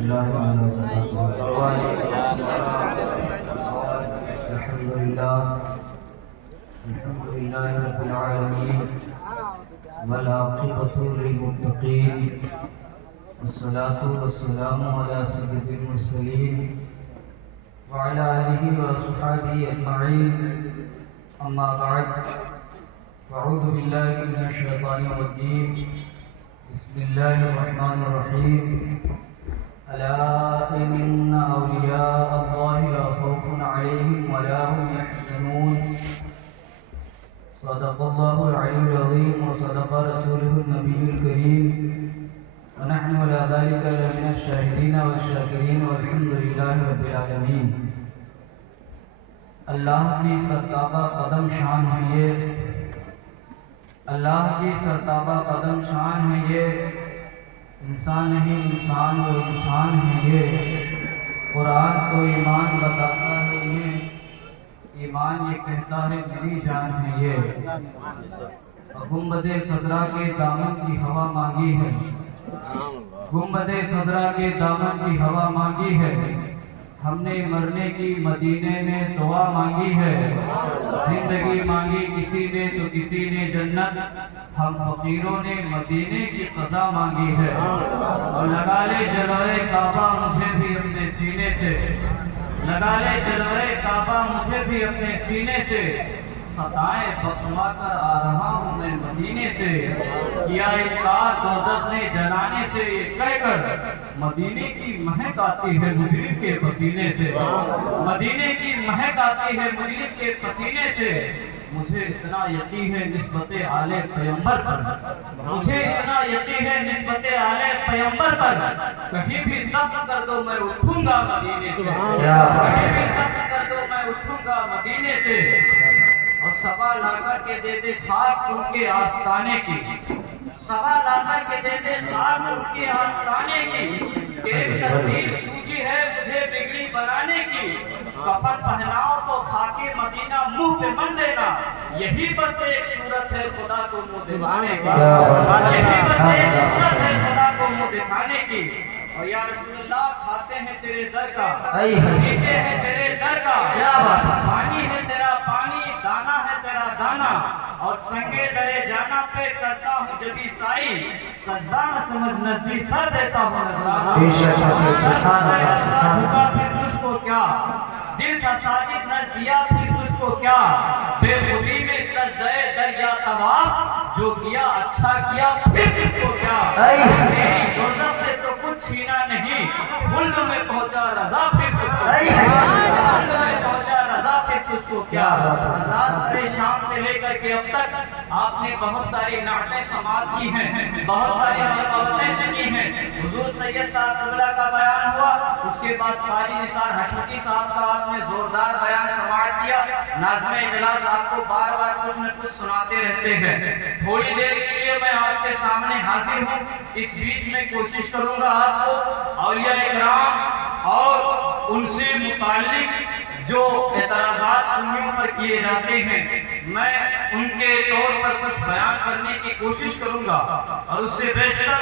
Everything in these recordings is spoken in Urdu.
الله الحمد لله رب العالمين والعاقبة للمتقين والصلاة والسلام على سيد المرسلين وعلى آله وصحبه أجمعين أما بعد أعوذ بالله من الشيطان الرجيم بسم الله الرحمن الرحيم ألا إن أولياء الله لا خوف عليهم ولا هم يحزنون صدق الله العلي العظيم وصدق رسوله النبي الكريم ونحن على ذلك لمن الشاهدين والشاكرين والحمد لله رب العالمين. اللہ کی سرتابہ قدم شان ہے یہ، اللہ کی سرتابہ قدم شان ہے یہ، انسان نہیں انسان وہ انسان ہے یہ، قرآن تو ایمان بتاتا ہے یہ، ایمان یہ کہتا ہے میری جان ہے یہ. گنبد خضرا کے دامن کی ہوا مانگی ہے، گنبد خضرا کے دامن کی ہوا مانگی ہے، ہم نے مرنے کی مدینے میں دعا مانگی ہے. زندگی مانگی کسی نے تو کسی نے جنت، ہم فقیروں نے مدینے کی قضا مانگی ہے. اور لگا لے جلوے کعبہ مجھے بھی اپنے سینے سے، لگا لے جلوے کعبہ مجھے بھی اپنے سینے سے، خطائیں بخشوا کر آ رہا ہوں میں مدینے سے. کیا انکار دوزخ نے جلانے سے یہ کہہ کر، مدینے کی مہک آتی ہے مجرم کے پسینے سے، مدینے کی مہک آتی ہے مجرم کے پسینے سے. مجھے اتنا یقین ہے نسبت آل پیغمبر پر، مجھے اتنا یقین ہے نسبت آل پیغمبر پر، کہیں بھی دفن کر دو میں اٹھوں گا مدینے سے، کہیں بھی دفن کر دو میں اٹھوں گا مدینے سے. اور سوا لا کر کے دے دے خاک ان کے آستانے کی، سوا لا کر کے دے دے خاک ان کے آستانے کی. ایک تدبیر سوچی ہے مجھے بگڑی بنانے کی، کفن پہناؤ تو خاک مدینہ منہ پہ من دینا، یہی بس ایک صورت ہے خدا کو منہ دکھانے کی، یہی بس ایک صورت ہے خدا کو منہ دکھانے کی. اور یا رسول اللہ کھاتے ہیں تیرے در کا، پیتے ہیں تیرے در کا، پانی ہے تیرا پانی، دانا ہے تیرا دانا. اور سنگے درے جانا پہ کرتا ہوں جبھی سائی، سجدہ نہ سمجھ نزدیک سر دیتا ہوں نذرانہ. پھر تجھ کو کیا دل کا ساجد نہ دیا، پھر تجھ کو کیا بے خودی میں سجدہ دریا طواف، جو کیا اچھا کیا پھر تجھ کو کیا. میری دوزخ سے تو کچھ چھینا نہیں، خلد میں پہنچا رضا پھر تجھ کو کیا، خلد میں پہنچا رضا پھر تجھ کو کیا. سارے شام سے لے کر کے اب تک آپ نے بہت ساری نعتیں سماعت کی ہیں، بہت ساری مقامتیں سنی ہیں. حضور سید صاحب قبلہ کا بیان ہوا، اس کے بعد قاری نثار حشمتی صاحب کا آپ نے زوردار بیان سماعت کیا. ناظم اجلاس آپ کو بار بار کچھ نہ کچھ سناتے رہتے ہیں. تھوڑی دیر کے لیے میں آپ کے سامنے حاضر ہوں. اس بیچ میں کوشش کروں گا آپ کو اولیاء اکرام اور ان سے متعلق جو اعتراضات سنیوں پر کیے جاتے ہیں، میں ان کے طور پر کچھ بیان کرنے کی کوشش کروں گا. اور اس سے بیشتر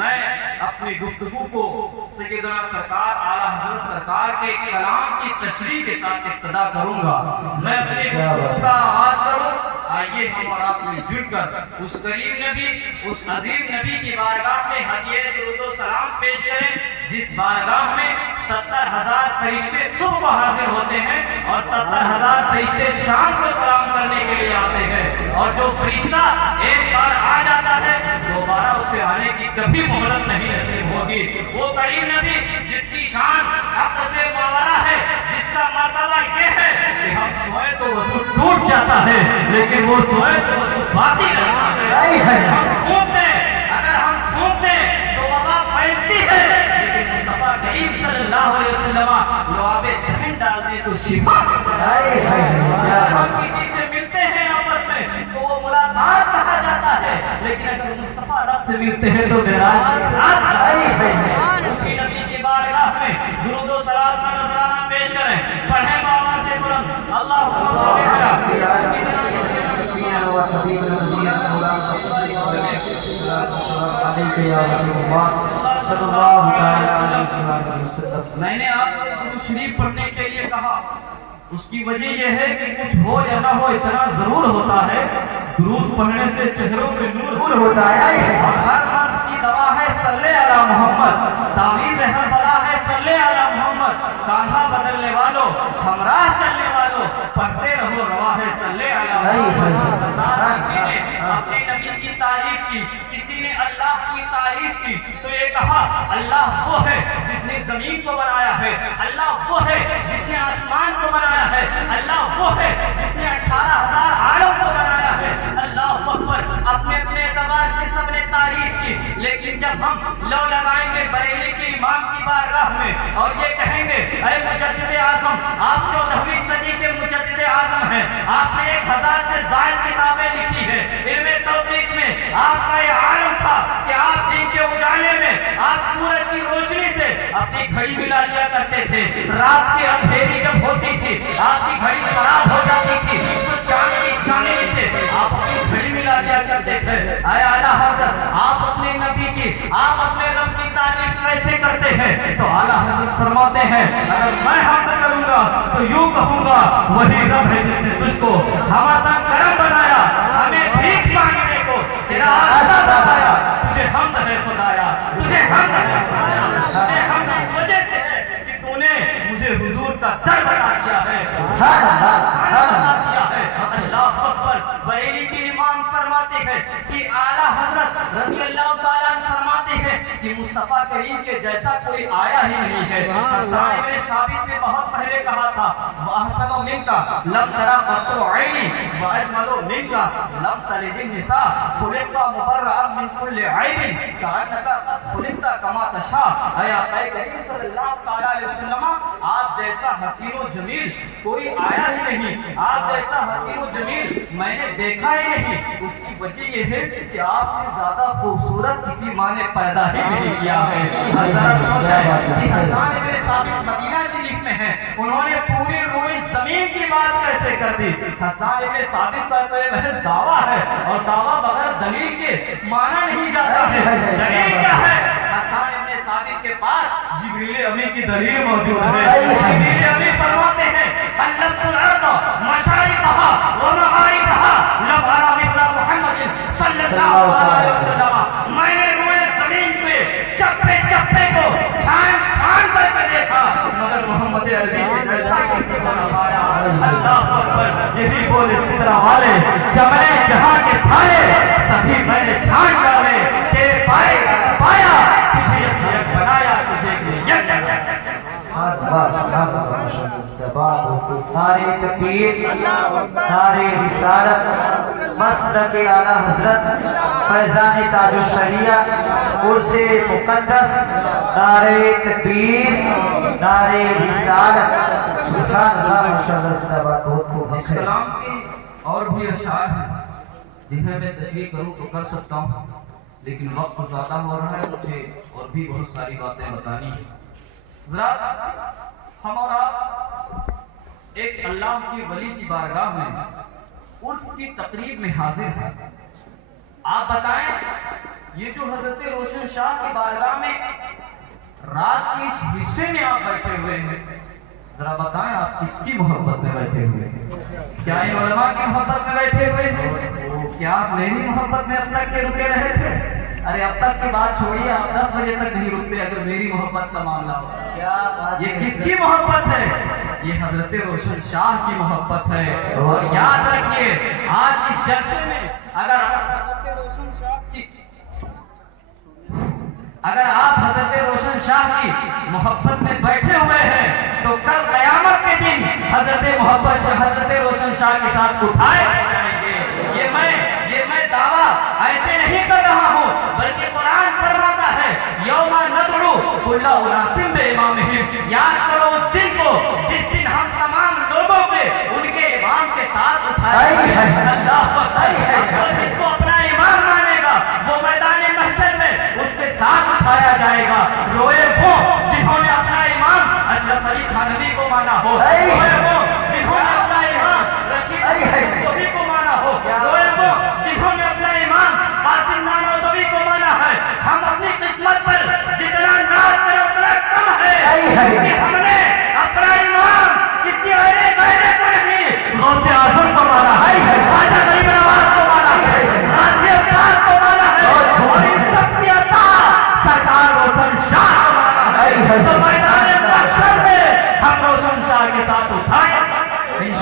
میں اپنی گفتگو کو سیدنا سرکار اعلیٰ حضرت سرکار کے کلام کی تشریح کے ساتھ ابتدا کروں گا. میں اپنی گفتگو کا آغاز کروں. آئیے ہم اور آپ مل جل کر اس کریم نبی، اس عظیم نبی کی بارگاہ میں ہدیہ درود و سلام پیش کریں، جس بارگاہ میں 70,000 فرشتے صبح حاضر ہوتے ہیں اور 70,000 فرشتے شام کو سلام کرنے کے لیے آتے ہیں. اور جو فرشتہ ایک بار آ جاتا ہے دوبارہ اسے آنے کی کبھی مہلت نہیں نصیب ہوگی. وہ کریم نبی جس کی شان عقل سے ماورا ہے، جس کا مرتبہ یہ ہے کہ ہم سوئے تو وضو ٹوٹ جاتا ہے، لیکن وہ سوئے تو وضو باقی رہتا ہے. ہم گھومتے اگر ہم گھومتے تو وبا پھیلتی ہے، لیکن مصطفیٰ کریم صلی اللہ علیہ وسلم لعاب دہن ڈال دے تو شفا ملتا ہے. ہم کسی سے ملتے ہیں آپس میں تو وہ ملاقات کہا جاتا ہے، لیکن اگر مصطفیٰ رب سے ملتے ہیں تو معراج اسی نبی کی بارگاہ میں درود و سلام کا نذرانہ پیش کریں. پڑھیں بابا سے بلند اللہم صلی علی محمد صلی اللہ علیہ وسلم. میں نے آپ کو درود شریف پڑھنے کے لیے کہا، اس کی وجہ یہ ہے کہ کچھ ہو یا نہ ہو اتنا ضرور ہوتا ہے، درود پڑھنے سے چہروں پہ نور ہوتا ہے. اور ہر مرض کی دوا ہے صلی علی محمد، تعویذ ہر بلا ہے صلی علی محمد. کانھا بدلنے والوں، ہمراہ چلنے والوں، پڑھتے رہو روا ہے صلی علی محمد. کسی نے اپنے نبی کی تعریف کی، کسی نے اللہ کی تعریف کی، تو یہ کہا اللہ وہ ہے جس نے زمین کو بنایا ہے، اللہ وہ ہے جس نے آسمان کو بنایا ہے، اللہ وہ ہے جس نے 18,000 عالم کو بنایا ہے. اللہ اکبر. اپنے اپنے اعتبار سے سب نے تعریف کی، لیکن جب ہم لو لگائیں گے بریلی کے امام کی بارگاہ میں اور یہ کہیں گے اے مجدد اعظم، آپ 14ویں صدی کے مجدد اعظم ہیں، آپ نے 1000 سے زائد کتابیں لکھی ہیں، علم توفیق میں آپ کا یہ عالم تھا کہ آپ دن کے اجالے میں آپ سورج کی روشنی سے اپنی گھڑی ملا لیا کرتے تھے، رات کی اندھیری جب ہوتی تھی آپ کی گھڑی خراب ہو جاتی تھی تو چاند کی چاندنی سے آپ اپنی گھڑی ملا لیا کرتے تھے. اے اعلیٰ حضرت، آپ اپنے نبی کی، آپ اپنے رب کی تعریف کیسے کرتے ہیں؟ تو اعلیٰ حضرت فرماتے ہیں اگر میں حمد کروں گا تو یوں کہوں گا وہی رب ہے جس نے تجھ کو ہوا تک گرم بنایا، ہمیں بھیک مانگنے کو تیرا راستہ بتایا. تجھے حمد ہے خدایا، تجھے حمد ہے خدایا، تجھے حمد اس وجہ سے ہے کہ تو نے مجھے حضور کا در بتا دیا ہے، بتا دیا ہے. اللہ اکبر. بریلی کے امام فرماتے ہیں کہ اعلیٰ حضرت رضی اللہ تعالیٰ عنہ فرماتے ہیں کہ مصطفیٰ کریم کے جیسا کوئی آیا ہی نہیں ہے. حسان ابن ثابت نے بہت پہلے کہا تھا وَأَحْسَنُ مِنْكَ لَمْ تَرَ قَطُّ عَيْنٍ وَأَجْمَلُ مِنْكَ لَمْ تَلِدِ النِّسَاءُ خُلِقْتَ مُبَرَّأً مِنْ كُلِّ عَيْبٍ كَأَنَّكَ قَدْ خُلِقْتَ كَمَا تَشَاءُ. اے آقا کریم صلی اللہ تعالیٰ علیہ وسلم، آپ جیسا حسین و جمیل کوئی آیا ہی نہیں، آپ جیسا حسین و جمیل میں نے دیکھا ہی نہیں. اس کی وجہ یہ ہے کہ آپ سے زیادہ خوبصورت کسی ماں نے پیدا ہی نہیں کیا ہے. حضرت سوچیں کہ حسان ابن ثابت مدینہ شریف میں ہیں، انہوں نے پوری روئی زمین کی بات کیسے کر دی؟ حسان ابن ثابت کا تو یہ محض دعویٰ ہے اور دعویٰ بغیر دلیل کے مانا نہیں جاتا ہے. دلیل کیا ہے؟ حسان ابن ثابت کے پاس جبریل امی کی دلیل موجود ہے. جبریل امی فرماتے ہیں قلبت الارض مشارقها ومغاربها لم ارى مثل محمد صلی اللہ علیہ وسلم. میں نے روئے زمین پہ چپے چپے کو چھان چھان کر کے دیکھا مگر محمد عربی جیسا کسی کو نہ پایا. اللہ اکبر. یہ بھی بولے سدرا والے چمڑے جہاں کے تھالے سبھی میں نے چھان ڈالے تیرے پائے پایا تجھے یک بنایا تجھے یک نعرہ تکبیر، نعرہ رسالت، مسلک اعلیٰ حضرت فیضان تاج الشریعہ عرس مقدس. نعرہ تکبیر، نعرہ رسالت. سبحان اللہ ماشاءاللہ. بہت خوب. اس کلام کے اور بھی اشعار ہیں جنہیں میں تشریح کروں تو کر سکتا ہوں، لیکن وقت زیادہ ہو رہا ہے، مجھے اور بھی بہت ساری باتیں بتانی ہیں. حضرات، ہم اور آپ ایک اللہ کی ولی کی بارگاہ میں عرس کی تقریب میں حاضر ہیں. آپ بتائیں یہ جو حضرت روشن شاہ کی بارگاہ میں رات کے اس حصے میں آپ بیٹھے ہوئے ہیں، ذرا بتائیں آپ کس کی محبت میں بیٹھے ہوئے ہیں؟ کیا ان علماء کی محبت میں بیٹھے ہوئے ہیں؟ کیا آپ میری محبت میں اب تک کے رکے رہے تھے؟ ارے اب تک کی بات چھوڑیے، آپ 10 بجے تک نہیں رکتے اگر میری محبت کا معاملہ ہو. یہ کس کی محبت ہے؟ یہ حضرت روشن شاہ کی محبت ہے. اور یاد رکھیے آج اس جلسے میں اگر آپ حضرت روشن شاہ کی محبت میں بیٹھے ہوئے ہیں تو کل قیامت کے دن حضرت محبت سے حضرت روشن شاہ کے ساتھ اٹھائے جائیں گے. یہ میں دعویٰ ایسے نہیں کر رہا ہوں، بلکہ قرآن فرماتا ہے یوم ندعو کل اناس بامامہم. یاد کرو اس دن کو جس دن ہم تمام لوگوں کے ان کے امام کے ساتھ اٹھائے گے. اللہ اکبر. جس کو اپنا امام مانے گا وہ میدان محشر میں اس کے ساتھ اٹھایا جائے گا. روئے وہ جنہوں نے اپنا امام اشرف علی تھانوی کو مانا ہو، روئے وہ جنہوں نے اپنا امام رشید نانوتوی کو مانا ہو، روئے وہ جنہوں نے اپنا امام قاسم نانوتوی کو مانا ہے. ہم اپنی قسمت پر جتنا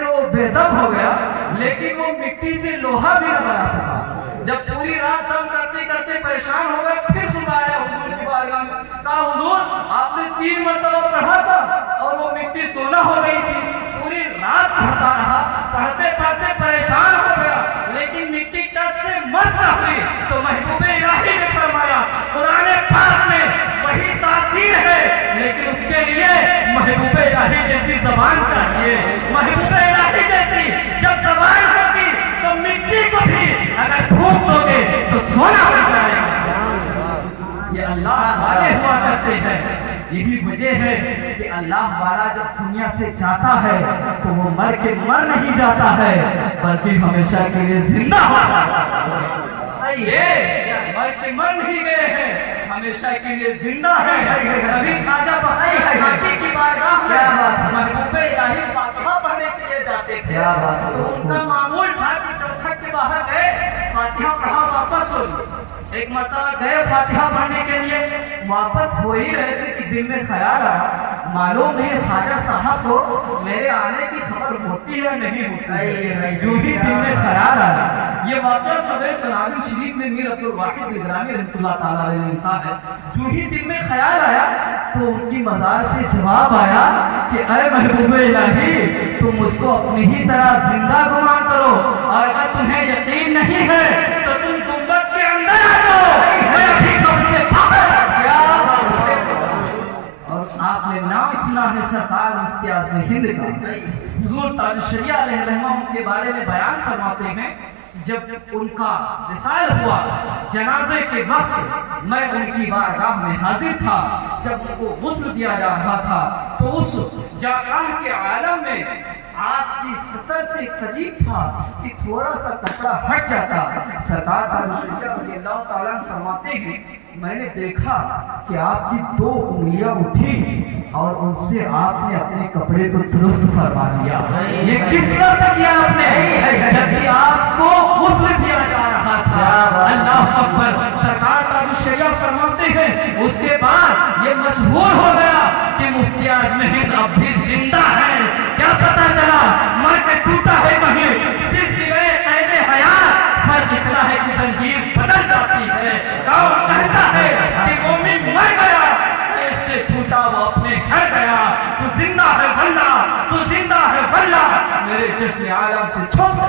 کرتے وہ بے دم ہو گیا، لیکن وہ مٹی سے لوہا بھی نہ بنا سکا۔ جب پوری رات دم کرتے کرتے پریشان ہو گئے، پھر صبح آیا حضور کی بارگاہ میں، کہا حضور آپ نے 3 مرتبہ پڑھا تھا اور وہ مٹی سونا ہو گئی تھی۔ پوری رات پڑھتا رہا، پڑھتے پڑھتے پریشان ہو گیا، لیکن مٹی ٹچ سے مس نہ ہوئی۔ تو محبوب الہی نے فرمایا قرآن پاک میں وہی تاثیر ہے، لیکن اس کے لیے محبوب الہی جیسی زبان چاہیے۔ محبوب الہی جیسی جب زبان ہوگی تو مٹی کو بھی اگر پھونک دو گے تو سونا ہو جائے گا۔ یہ اللہ والے ہوا کرتے ہیں۔ یہی وجہ ہے کہ اللہ والا جب دنیا سے جاتا ہے تو وہ مر کے مر نہیں جاتا ہے، بلکہ ہمیشہ کے لیے زندہ ہوتا ہے۔ یہ مر کے مر نہیں گئے ہیں، ہمیشہ کے لیے زندہ ہے۔ ابھی خواجہ بخاری کی بارگاہ میں محبوب الہی فاتحہ پڑھنے کے لیے جاتے تھے، تو ان کا معمول تھا کہ چوکھٹ کے باہر گئے، فاتحہ پڑھا، واپس ہو گئے۔ ایک مرتبہ گئے فاتحہ پڑھنے کے لیے، واپس ہو ہی رہے تھے کہ دل میں خیال آیا، معلوم نہیں خواجہ صاحب کو میرے آنے کی خبر ہوتی ہے نہیں ہوتی، جو ہی دل میں خیال آیا۔ یہ واقعہ سویرے سلامی شریف میں میر عبدالواحد نگرامی رحمۃ اللہ تعالیٰ علیہ نے لکھا ہے۔ جو ہی دل میں خیال آیا تو ان کی مزار سے جواب آیا کہ اے محبوب الہی تم مجھ کو اپنی ہی طرح زندہ گمان کرو، اور اگر تمہیں یقین نہیں ہے تو تم گنبد کے اندر آ جاؤ، میں ابھی قبر سے باہر آ گیا۔ اور آپ نے نام سنا ہے سرکار مفتی اعظم ہند کا، حضور تاج الشریعہ علیہ الرحمہ ان کے بارے میں بیان فرماتے ہیں، جب ان کا وصال ہوا جنازے کے وقت میں ان کی بارگاہ میں حاضر تھا، جب ان کو غسل دیا جا رہا تھا تو اس جاگاہ کے عالم میں آگ کی سطح سے قریب تھا کہ تھوڑا سا کپڑا ہٹ جاتا۔ سرکار تاج الشریعہ رضی اللہ تعالیٰ عنہ فرماتے ہیں میں نے دیکھا کہ آپ کی 2 انگلیاں اٹھی اور ان سے آپ نے اپنے کپڑے کو درست فرما دیا۔ یہ کس وقت کیا آپ نے؟ جبکہ آپ کو غسل دیا جا رہا تھا۔ اللہ اکبر۔ سرکار تاج الشریعہ فرماتے ہیں اس کے بعد یہ مشہور ہو گیا کہ مفتی اعظم ہند اب بھی زندہ ہے۔ کیا پتا چلا مر کے ٹوٹا ہے کہیں، سلسلے قید حیات، فرق اتنا ہے کہ زنجیر بدل جاتی ہے۔ کون کہتا ہے کہ مومن مر گیا، اس سے چھوٹا وہ اپنے گھر گیا۔ تو زندہ ہے واللہ، تو زندہ ہے واللہ، میرے جشن عالم سے چھوٹا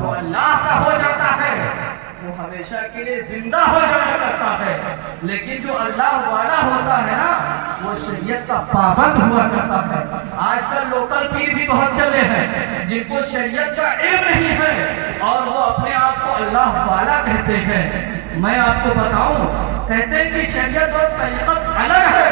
تو اللہ کا ہو جاتا ہے، وہ ہمیشہ کے لیے زندہ ہو جایا کرتا ہے۔ لیکن جو اللہ والا ہوتا ہے نا وہ شریعت کا پابند ہوا کرتا ہے۔ آج کل لوکل پیر بھی بہت چلے ہیں جن کو شریعت کا علم نہیں ہے اور وہ اپنے آپ کو اللہ والا کہتے ہیں۔ میں آپ کو بتاؤں، کہتے ہیں کہ شریعت اور طریقت الگ ہے۔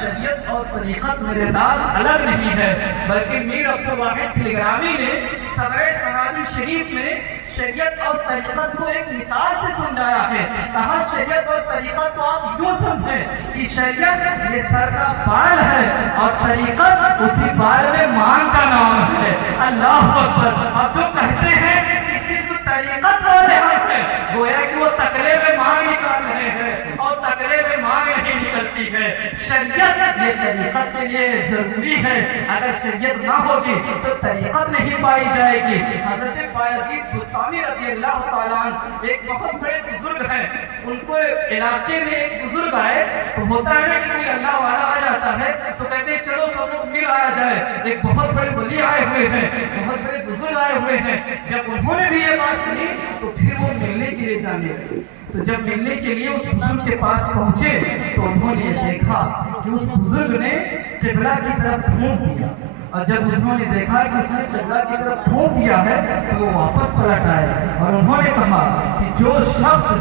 شریعت اور طریقت میرے دال الگ نہیں ہے، بلکہ میر عبدالواحد نگرامی نے سویرے سلامی شریف میں شریعت اور طریقت کو ایک مثال سے سمجھایا ہے۔ کہا شریعت اور طریقت کو آپ یوں سمجھیں کہ شریعت یہ سر کا بال ہے اور طریقت اسی بال میں مان کا نام ہے۔ اللہ اکبر۔ اب جو کہتے ہیں کہ صرف طریقت والے ہیں، گویا کہ وہ تکلے میں مانگ نکال رہے ہیں اور تکلے میں مانگ نہیں نکلتی ہے۔ شریعت یہ طریقت کے لیے ضروری ہے، اگر شریعت نہ ہوگی تو طریقت نہیں پائی جائے گی۔ حضرت بایزید بستامی رضی اللہ تعالیٰ عنہ ایک بہت بڑے بزرگ ہیں، ان کو علاقے میں ایک بزرگ آئے تو ہوتا ہے کہ کوئی اللہ والا آ جاتا ہے تو کہتے ہیں چلو سب لوگ مل آیا جائے۔ ایک بہت بڑے ولی آئے ہوئے ہیں، بہت بڑے بزرگ آئے ہوئے ہیں، جب انہوں نے بھی یہ بات سنی تو پھر وہ ملنے کے لیے جانے لگے۔ تو جب ملنے کے لیے اس بزرگ کے پاس پہنچے تو انہوں نے دیکھا کہ اس بزرگ نے قبلہ کی طرف تھوک دیا، اور جب انہوں نے دیکھا کہ اس نے قبلہ کی طرف تھوک دیا ہے تو وہ واپس پلٹ آئے اور انہوں نے کہا کہ جو شخص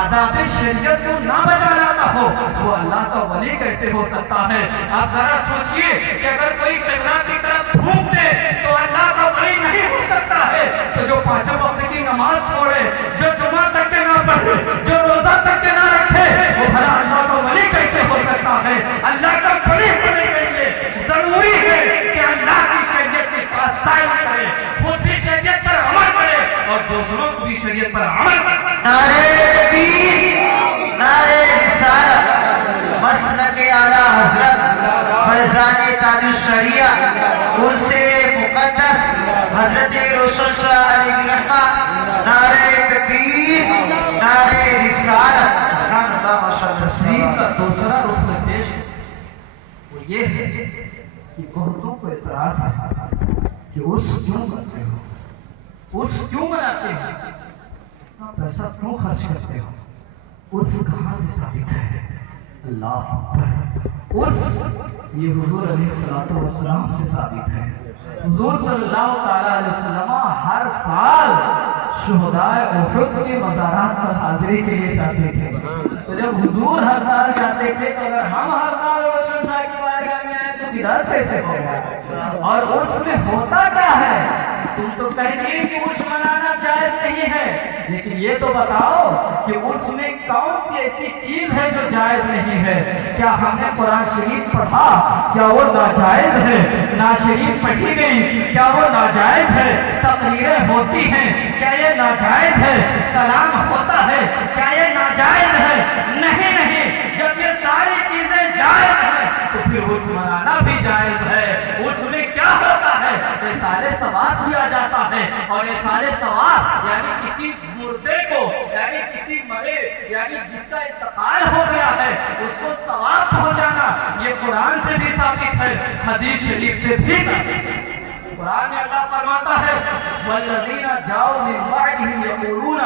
آداب شریعت کو نہ بجا لاتا ہو وہ اللہ کا ولی کیسے ہو سکتا ہے؟ آپ ذرا سوچئے کہ اگر کوئی قبلہ کی طرف تھوک دے تو اللہ کا ولی نہیں ہو سکتا ہے، تو جو 5 وقت کی نماز چھوڑے، جو جمعہ تک کے نہ پڑھے، جو روزہ تک کے نہ رکھے، وہ بھلا اللہ کا ولی کیسے ہو سکتا ہے؟ اللہ کا ولی ہونے کے لیے ضروری ہے کہ اللہ کی شریعت کی پاسداری کرے، خود بھی شریعت پر عمل کرے اور دوسروں کو بھی شریعت پر عمل کرے۔ نعرہ تکبیر، نعرہ رسالت، مسلک اعلیٰ حضرت فیضان تاج الشریعہ ان سے مقدس حضرت روشن شاہ علی رحمہ نعرہ تکبیر نعرہ رسالت سبحان اللہ ماشاءاللہ تصویر کا دوسرا رخ پیش وہ یہ ہے کہ عورتوں کو اعتراض ہے کہ عرس کیوں کرتے ہو، عرس کیوں مناتے ہو، اتنا پیسہ کیوں خرچ کرتے ہو، عرس کہاں سے ثابت ہے؟ اللہ اکبر، عرس یہ حضور علیہ السلام سے ثابت ہے۔ حضور صلی اللہ علیہ وسلم ہر سال شہدائے احد کے مزارات پر حاضری کے لیے جاتے تھے۔ تو جب حضور ہر سال جاتے تھے تو اگر ہم ہر سال روشن شاہ کی بارگاہ میں آئے تو ادھر کیسے ہو گیا؟ اور عرس میں ہوتا کیا ہے؟ تم تو کہتے ہیں کہ عرس منانا جائز نہیں ہے، لیکن یہ تو بتاؤ کہ عرس میں کون سی ایسی چیز ہے جو جائز نہیں ہے؟ کیا ہم نے قرآن شریف پڑھا؟ کیا وہ ناجائز ہے؟ نعت شریف پڑھی گئی کیا وہ ناجائز ہے؟ تقریریں ہوتی ہیں کیا یہ ناجائز ہے؟ سلام ہوتا ہے کیا یہ ناجائز ہے؟ نہیں نہیں، جب یہ ساری چیزیں جائز ہیں تو پھر عرس منانا بھی جائز ہے۔ عرس میں کیا ہوتا ہے؟ احسال ثواب کیا جاتا ہے، اور احسال ثواب یعنی کسی مردے کو، یعنی کسی مرے، یعنی جس کا انتقال ہو گیا ہے اس کو ثواب پہنچانا، یہ قرآن سے بھی ثابت ہے، حدیث شریف سے بھی ثابت ہے۔ قرآن میں اللہ فرماتا ہے والذین جاؤوا من بعدهم یقولون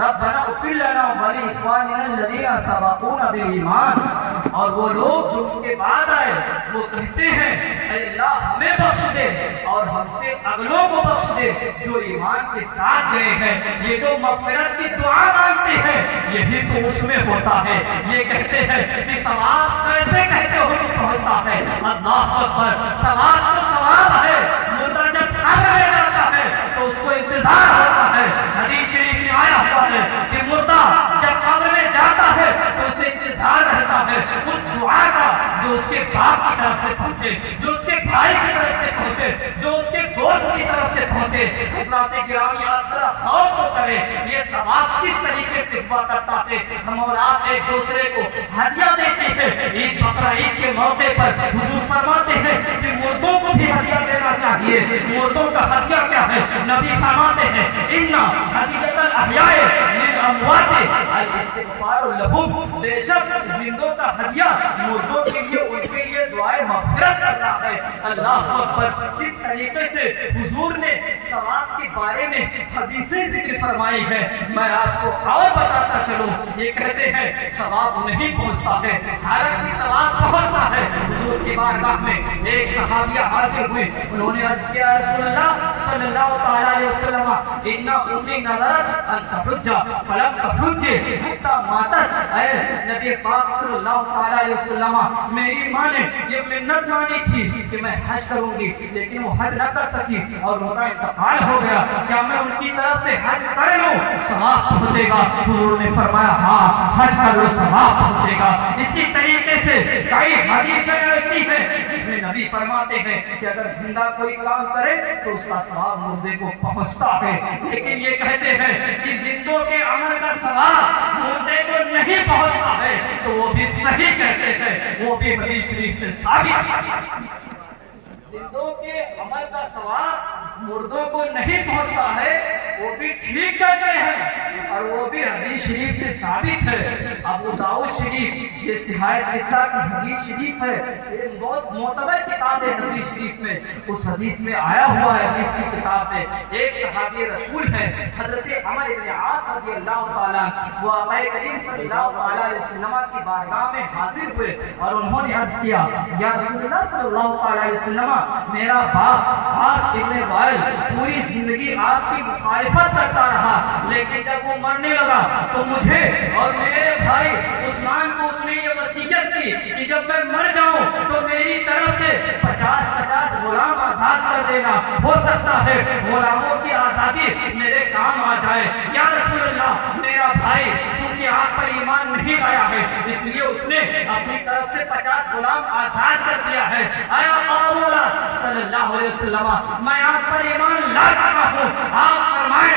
ربنا اغفر لنا ولإخواننا الذین سبقونا بالایمان، اور وہ لوگ جو ان کے بعد آئے وہ کہتے ہیں اے اللہ ہمیں بخش دے اور ہم سے اگلوں کو بخش دے جو ایمان کے ساتھ گئے ہیں۔ یہ جو مغفرت کی دعا مانگتے ہیں یہی تو اس میں ہوتا ہے۔ یہ کہتے ہیں کہ ثواب کیسے کہتے ہو کہ پہنچتا ہے؟ اللہ اکبر، ثواب تو ثواب ہے، مردہ جب قبر میں جاتا ہے تو اس کو انتظار ہوتا ہے۔ حدیث شریف میں آیا ہوا ہے کہ مردہ جب قبر میں جاتا ہے تو اسے انتظار رہتا ہے اس دعا کا جو اس کے باپ کی طرف سے پہنچے، جو اس کے بھائی کی طرف سے پہنچے، جو اس کے دوست کی طرف سے پہنچے۔ حضرات گرامی آپ ذرا غور تو کریں یہ ثواب کس طریقے سے ہوا کرتا ہے۔ ہم اور آپ ایک دوسرے کو ہدیہ دیتے ہیں، عید بقرہ عید کے موقع پر حضور فرماتے ہیں کہ مردوں کو بھی ہدیہ دینا چاہیے۔ مردوں کا ہدیہ کیا ہے؟ نبی فرماتے ہیں اِنَّ ہدیۃ الاحیاء للاموات الاستغفار لہم، بے شک زندوں کا ہدیہ مردوں کے لیے ان کے لیے دعائے مغفرت کرنا ہے۔ اللہ اکبر، کس طریقے سے حضور نے ثواب کے بارے میں حدیثیں ذکر فرمائی ہے۔ میں آپ کو اور بتاتا چلوں، یہ کہتے ہیں ثواب نہیں پہنچتا ہے، حالانکہ ثواب پہنچتا ہے۔ حضور کی بارگاہ میں ایک صحابیہ حاضر ہوئے، انہوں نے عرض کیا رسول اللہ صلی اللہ علیہ وسلم ان امی نظرت ان تحج فلم تحج حتی ماتت، اے نبی پاک صلی اللہ علیہ وسلم میری ماں نے یہ منت مانی تھی کہ میں حج کروں گی لیکن وہ حج نہ کر سکی اور ان کا انتقال ہو گیا، کیا میں ان کی طرف سے حج کر لوں ثواب پہنچے گا؟ حضور نے فرمایا ہاں حج کر لو ثواب پہنچے گا۔ اسی طریقے سے کئی حدیثیں ایسی ہیں جس میں نبی فرماتے ہیں کہ اگر زندہ کوئی کام کرے تو اس کا ثواب مردے کو پہنچتا ہے، لیکن یہ کہتے ہیں کہ زندوں کے عمل کا ثواب مردے کو نہیں پہنچتا ہے تو وہ بھی صحیح کہتے ہیں، وہ بھی حدیث شریف سے ثابت ہے۔ زندوں کے عمل کا ثواب مردوں کو نہیں پہنچتا ہے وہ بھی ٹھیک کہتے ہیں اور وہ بھی حدیث شریف سے ثابت ہے۔ ابو داؤد شریف یہ صحیح ستہ کی حدیث شریف ہے، یہ بہت معتبر کتاب ہے حدیث شریف میں، اس حدیث میں آیا ہوا ہے حدیث کی کتاب میں ایک صحابی رسول ہے حضرت عمر بن عاص رضی اللہ تعالیٰ، وہ آقا کریم صلی اللہ علیہ وسلم کی بارگاہ میں حاضر ہوئے اور انہوں نے عرض کیا یا رسول اللہ صلی اللہ علیہ وسلم میرا باپ عاص ابن وائل پوری زندگی آپ کی مخالفت کرتا رہا، لیکن جب وہ مرنے لگا تو مجھے اور میرے بھائی عثمان کو اس نے یہ وصیت کی کہ جب میں مر جاؤں تو میری طرف سے 50 غلام آزاد کر دینا، ہو سکتا ہے غلاموں کی آزادی میرے کام آ جائے۔ یا رسول اللہ میرا بھائی چونکہ آپ پر ایمان نہیں آیا ہے اس لیے اس نے اپنی طرف سے 50 غلام آزاد کر دیا ہے۔ اے مولا صلی اللہ علیہ وسلم میں آپ پر ایمان لا چکا ہوں، آپ فرمائیں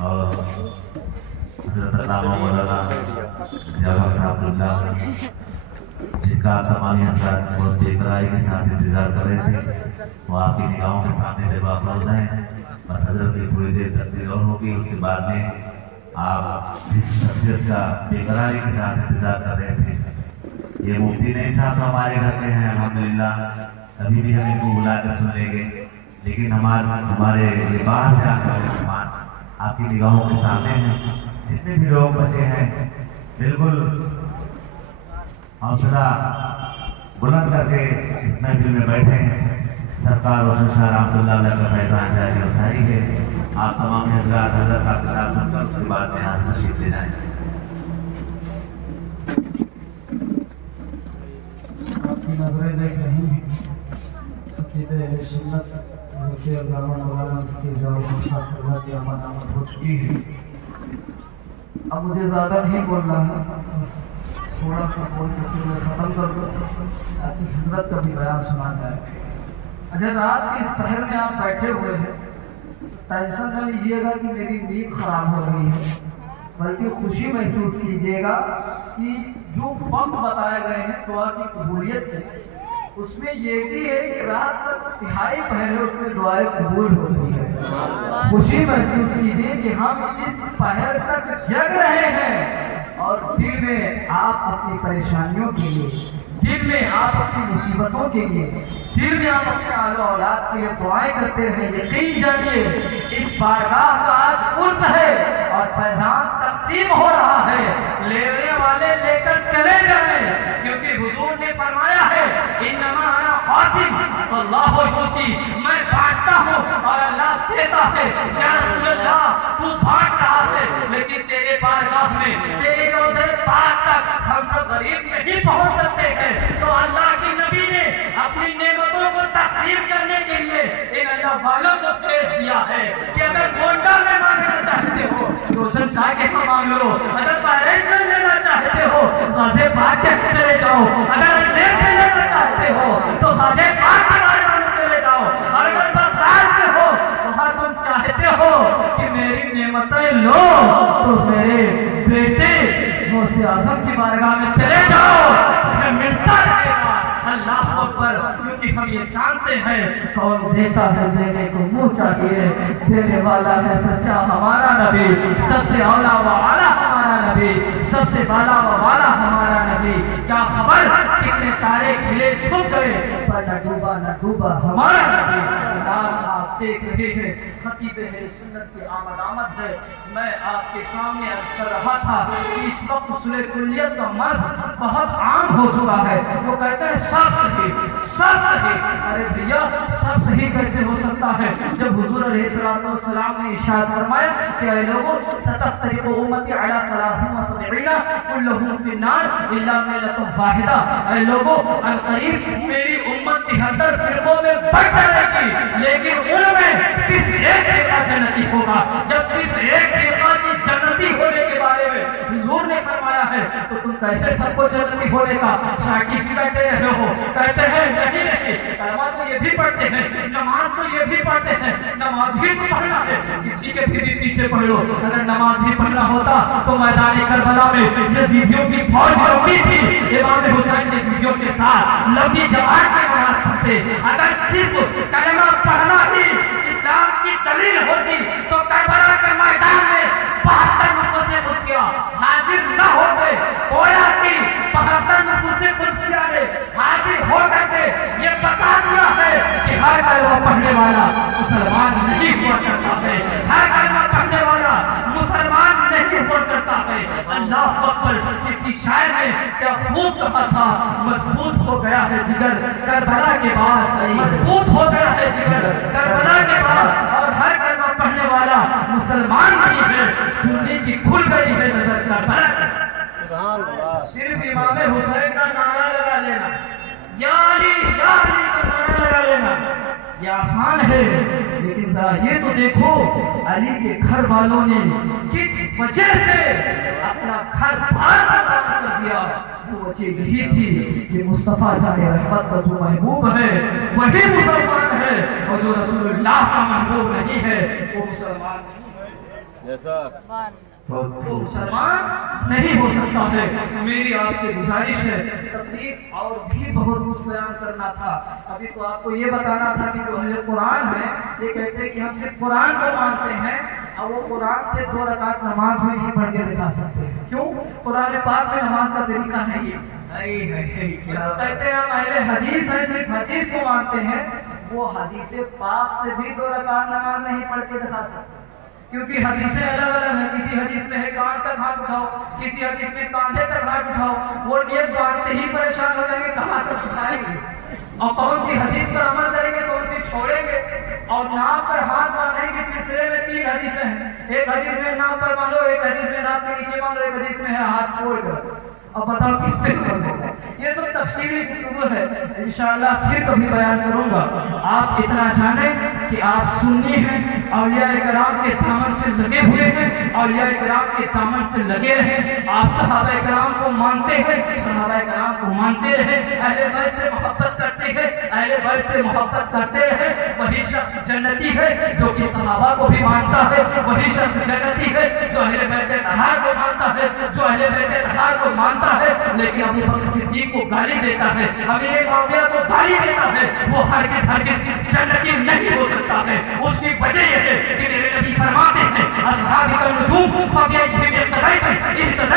اور حضرت علامہ مولانا ضیاء صاحب اللہ جن کا تمامی حضرات بہت بے قراری کے ساتھ انتظار کر رہے تھے، وہ آپ کی نگاہوں کے سامنے بے باک ہیں. بس حضرت کی تھوڑی دیر تقریر اور ہوگی، اس کے بعد میں آپ جس شخصیت کا بے قراری کے ساتھ انتظار کر رہے تھے، یہ مفتی نہیں صاحب تو ہمارے گھر میں ہیں الحمدللہ، کبھی بھی ہم ان کو بلا کر سن لیں گے، لیکن ہمارے یہ باہر سے آنے والے مہمان آپ کی نگاہوں کے سامنے ہیں. جتنے بھی لوگ بچے ہیں بالکل حوصلہ بلند کر کے اس محفل میں بیٹھے ہیں. سرکار روشن شاہ رحمۃ اللہ علیہ کا فیضان جاری اور ساری ہے. آپ تمام حضرات حضرت کا کتاب سن کر اس کے بعد میں یہاں تشریف لے جائیں. آپ کی نظریں دیکھ رہی ہیں عقیدہ اہل سنت مفتی علامہ مولانا مفتی ضیاء الحق صاحب اللہ کی آمد ہو چکی ہے. اب مجھے زیادہ نہیں بولنا ہے، تھوڑا سا بول کے میں ختم کر دوں تاکہ حضرت کا بھی بیان سنا جائے. اچھا، رات کے اس پہر میں آپ بیٹھے ہوئے ہیں، ٹینشن نہ لیجیے گا کہ میری نیند خراب ہو رہی ہے، بلکہ خوشی محسوس کیجیے گا کہ جو وقت بتائے گئے ہیں دعا کی قبولیت کے، اس میں یہ بھی ہے کہ رات تک تہائی پہلے اس میں دعائیں قبول ہوتی ہے. خوشی محسوس کیجیے کہ ہم اس پہر تک جگ رہے ہیں اور دل میں آپ اپنی پریشانیوں کے لیے، دل میں آپ اپنی مصیبتوں کے لیے، دل میں آپ اپنے آل و اولاد کے لیے دعائیں کرتے ہیں. یقین جانیے اس بارگاہ کا آج عرس ہے اور فیضان تقسیم ہو رہا ہے. لینے والے لے کر چلے جائیں، کیونکہ حضور نے فرمایا ہے انما انا قاسم واللہ یؤتی، میں بانٹتا ہوں اور اللہ دیتا ہے. یا رسول اللہ تو بانٹ رہا ہے لیکن تیرے بارگاہ میں، تیرے روضے پاک تک ہم سب غریب نہیں پہنچ سکتے ہیں. تو اللہ کے نبی نے اپنی نعمتوں کو تقسیم کرنے کے لیے ان اللہ والوں کو بھیج دیا ہے کہ اگر گونڈا میں مانگنا چاہتے ہو روشن شاہ کے ہاں مانگ لو، اگر بحرین میں لینا چاہتے ہو غازی پاک کے چلے جاؤ، اگر اجمیر میں لینا چاہتے ہو تو غازی پاک کے بارگاہ میں چلے جاؤ، اور اگر بغداد سے ہو وہاں تم چاہتے ہو کہ میری نعمتیں لو تو میرے بیٹے غوث اعظم کی بارگاہ میں چلے جاؤ، تمہیں ملتا رہے گا. اللہ اکبر. کیونکہ ہم یہ جانتے ہیں کون دیتا ہے دینے کو منہ چاہیے، دینے والا ہے سچا ہمارا نبی، سب سے اولا و اعلیٰ ہمارا نبی، سب سے بالا و والا ہمارا نبی. کیا خبر کتنے تارے کھلے چھپ گئے پر نہ ڈوبا ہمارا نبی. آپ دیکھ رہے ہیں خطیب اہل سنت کی آمد ہے. میں آپ کے سامنے عرض کر رہا تھا کہ اس وقت اصول کلیت کا مرض بہت عام ہو چکا ہے. وہ کہتے ہیں سب صحیح. ارے بھیا سب صحیح کیسے ہو سکتا ہے جب حضور علیہ السلام نے ارشاد فرمایا کہ اے لوگوں ستفترق امتی علی 73 کلہم فی النار الا ملۃ واحدہ. اے لوگوں عنقریب میری امت 73 فرقوں میں بٹ جائے گی، لیکن ان میں صرف ایک فرقہ جنتی ہوگا. جب صرف ایک فرقہ کی جنتی ہونے کے بارے میں حضور نے فرمایا ہے تو تم کیسے سب کو جنتی ہونے کا سرٹیفکیٹ دے رہے ہو؟ کہتے ہیں نہیں کلمہ تو یہ بھی پڑھتے ہیں، نماز تو یہ بھی پڑھتے ہیں، نماز بھی تو پڑھنا ہے، کسی کے بھی پیچھے پڑھ لو. اگر نماز بھی پڑھنا ہوتا تو میدان کربلا میں یزیدیوں کی فوج لمبی تھی، امام حسین یزیدیوں کے ساتھ لمبی جماعت میں نماز پڑھتے. اگر صرف کلمہ پڑھنا ہی اسلام کی دلیل ہوتی تو کربلا کے میدان میں 72 نفوس قدسیہ حاضر نہ ہوتے. گویا کہ 72 نفوس قدسیہ نے حاضر ہو کر کے یہ بتا دیا ہے کہ ہر کلمہ پڑھنے والا مسلمان نہیں ہوا کرتا ہے، ہر کلمہ پڑھنے والا مسلمان نہیں ہوا کرتا ہے. اللہ اکبر. کسی شاعر نے کیا خوب کہا تھا، مضبوط ہو گیا ہے جگر کربلا کے بعد، مضبوط ہو گیا ہے جگر کربلا کے بعد، اور ہر کلمہ پڑھنے والا مسلمان نہیں ہے. سننے کی کھل گئی ہے نظر کربلا. صرف امام حسین کا نعرہ لگا لینا، یا علی کا نعرہ لگا لینا یہ آسان ہے، لیکن ذرا یہ تو دیکھو علی کے گھر والوں نے کس وجہ سے اپنا گھر بار کر دیا. وہ وجہ یہی تھی کہ مصطفیٰ جان رحمت کا جو محبوب ہے وہی مسلمان ہے، اور جو رسول اللہ کا محبوب نہیں ہے وہ مسلمان نہیں ہے. تو مسلمان نہیں ہو سکتا ہے. میری آپ سے گزارش ہے. تقریر اور بھی بہت کچھ بیان کرنا تھا. ابھی تو آپ کو یہ بتانا تھا کہ جو اہل قرآن ہے یہ کہتے ہیں کہ ہم صرف قرآن کو مانتے ہیں اور وہ قرآن سے 2 رکعت نماز بھی نہیں پڑھ کے دکھا سکتے. کیوں؟ قرآن پاک میں نماز کا طریقہ ہے یہ. کہتے ہیں ہم اہل حدیث ہیں، صرف حدیث کو مانتے ہیں. وہ حدیث پاک سے بھی 2 رکعت نماز نہیں پڑھ کے دکھا سکتے، کیونکہ حدیثیں الگ الگ ہیں. کسی حدیث میں ہے کان تک ہاتھ اٹھاؤ، کسی حدیث میں کاندھے تک ہاتھ اٹھاؤ. وہ نیت باندھتے ہی پریشان ہو جائیں گے کہاں تک اٹھائیں گے اور کون سی حدیث پر عمل کریں گے کون سی چھوڑیں گے. اور نام پر ہاتھ باندھنے کے سلسلے میں 3 حدیثیں ہیں. ایک حدیث میں نام پر باندھو، ایک حدیث میں نام کے نیچے باندھو، ایک حدیث میں ہے ہاتھ چھوڑ کر. اب بتاؤ کس پہ عمل ہوگا؟ یہ سب تفصیلی گفتگو ہے، انشاءاللہ پھر کبھی بیان کروں گا. آپ اتنا جانیں کہ آپ سنی ہیں، اولیاء کرام کے دامن سے لگے ہوئے ہیں، اولیاء کرام کے دامن سے لگے رہے. آپ صحابہ کرام کو مانتے ہیں، صحابہ کرام کو مانتے رہے، اہل بیت سے محبت کرتے ہیں، اہل بیت سے محبت کرتے ہیں. وہی شخص جنتی ہے جو کہ صحابہ کو بھی مانتا ہے. وہی شخص جنتی ہے جو اہل بیت اطہار کو مانتا ہے، جو اہل بیت اطہار کو مانتا ہے لیکن ابو بکر صدیق کو گالی دیتا ہے، امیر معاویہ کو گالی دیتا ہے. وہ ہرگز جنتی نہیں ہو سکتا ہے. اس کی وجہ یہ ہے کہ میرے نبی فرماتے ہیں اصحابی کا نجوم فبیعہم اقتدیتم.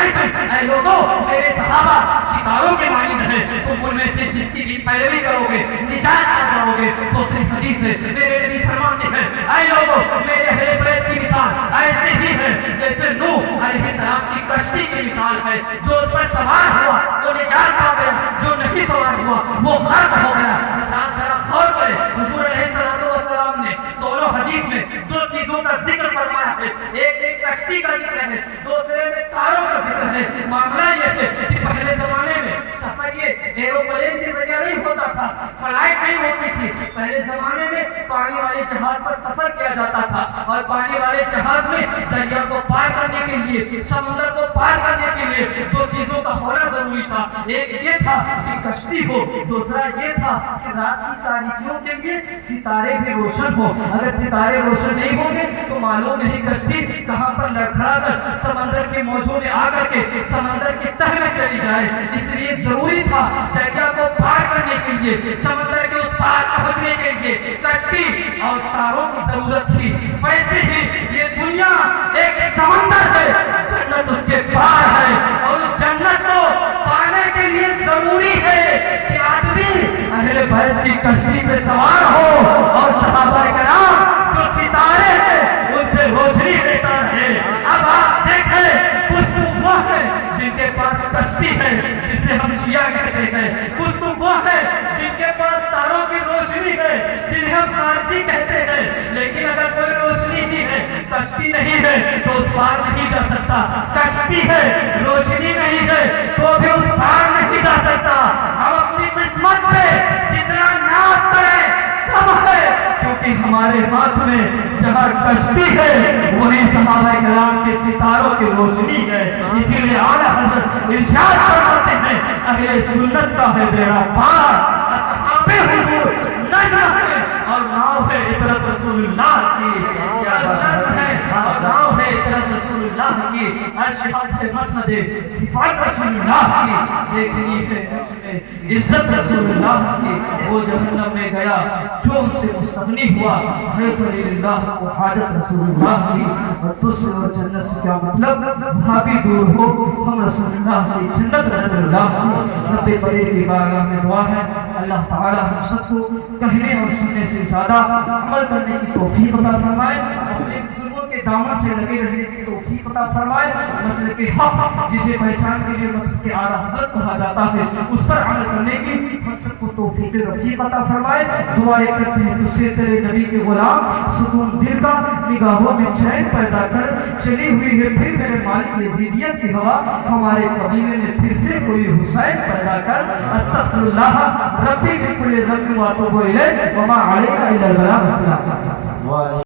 اے لوگوں میرے صحابہ ستاروں کے مانند ہیں، تم ان میں سے جس کی بھی پیروی کرو گے نجات پا جاؤ گے. دوسری حدیث ہے میرے نبی فرماتے ہیں اے لوگوں میرے اہل بیت کی مثال ایسے ہی ہے جیسے نوح علیہ السلام کی کشتی کی مثال ہے. جو اس پر سوار ہوا وہ نجات پا گیا، جو نہیں سوار ہوا وہ غرق ہو گیا. اللہ ذرا غور کرے، حضور علیہ السلام نے دونوں حدیث میں 2 چیزوں کا ذکر فرمایا ہے. ایک کشتی کا ذکر ہے، دوسرے میں تاروں کا ذکر ہے. معاملہ یہ ہے کہ پہلے زمانے میں سفر یہ ایروپلین کے ذریعے نہیں ہوتا تھا، فلائٹ نہیں ہوتی تھی. پہلے زمانے میں پانی والے جہاز پر سفر کیا جاتا تھا اور پانی والے جہاز میں دریا کو پار کرنے کے لیے، سمندر کو پار کرنے کے لیے 2 چیزوں کا ہونا ضروری تھا. ایک یہ تھا کہ کشتی ہو، دوسرا یہ تھا کہ رات کی تاریکیوں کے لیے ستارے بھی روشن ہو. اگر ستارے روشن نہیں ہوں گے تو معلوم نہیں کشتی کہاں پر لڑکھڑا کر سمندر کے موجوں میں آ کر کے سمندر کی تہ میں چلی جائے. اس لیے ضروری تھا دریا کو پار کرنے کے لیے، سمندر کے اس پار پہنچنے کے لیے کشتی اور تاروں کی ضرورت تھی. ویسے ہی یہ دنیا ایک سمندر ہے، جنت اس کے پار ہے اور اس جنت کو پانے کے لیے ضروری ہے کہ آدمی اہل بیت کی کشتی پہ سوار ہو اور صحابہ کرام جو ستارے ہیں ان سے روشنی دیتا ہے. اب آپ دیکھیں کچھ تو وہ ہے جن کے پاس کشتی ہے جسے ہم شیعہ کہتے ہیں، کچھ تو وہ ہے جن کے پاس تاروں کی روشنی ہے جنہیں ہم خارجی کہتے ہیں. لیکن اگر کوئی روشنی نہیں ہے، کشتی نہیں ہے تو اس پار نہیں جا سکتا. کشتی ہے روشنی نہیں ہے تو بھی اس پار نہیں جا سکتا. ہم اپنی قسمت پہ جتنا ناز کریں کم ہے، کیونکہ ہمارے ہاتھ میں جہاں کشتی ہے وہی صحابہ کرام کے ستاروں کی روشنی ہے. اسی لیے اعلیٰ حضرت ارشاد فرماتے ہیں اہل سنت کا ہے بیڑا پار، اصحاب حضور نجم ہے اور ناؤ ہے عبرت رسول اللہ کی. کیا نجم ہے اور ناؤ ہے عبرت رسول اللہ کی. اشہاد مسند حفاظت رسول اللہ کی. دیکھنی ہے عزت رسول اللہ کی. وہ جہنم میں گیا جو ان سے مستغنی ہوا ہے خلیل اللہ کو حاجت رسول اللہ کی. اور دوسرے اور جنت سے کیا مطلب؟ بھابی دور ہو ہم رسول اللہ کی جنت رسول اللہ کی. رب بڑے کی بارگاہ میں دعا ہے اللہ تعالی ہم سب کو کہنے اور سننے سے زیادہ عمل کرنے کی توفیق عطا فرمائے. اپنے بزرگوں کے دامن سے لگے رہنے کی توفیق عطا فرمائے. مسلک حق جسے پہچان کے لیے مسلک اعلیٰ حضرت کہا جاتا ہے اس پر عمل کرنے کی ہم سب کو توفیق رفیق عطا فرمائے. دعائیں کرتے ہیں تجھ سے تیرے نبی کے غلام سکون دل کا نگاہوں میں چین پیدا کر. چلی ہوئی ہے پھر میرے مالک یزیدیت کی ہوا، ہمارے قبیلے میں پھر سے کوئی حسین پیدا کر. استغفر اللہ ربی بکل ذنب واتوب الیہ وما علیک الا البلاغ. السلام.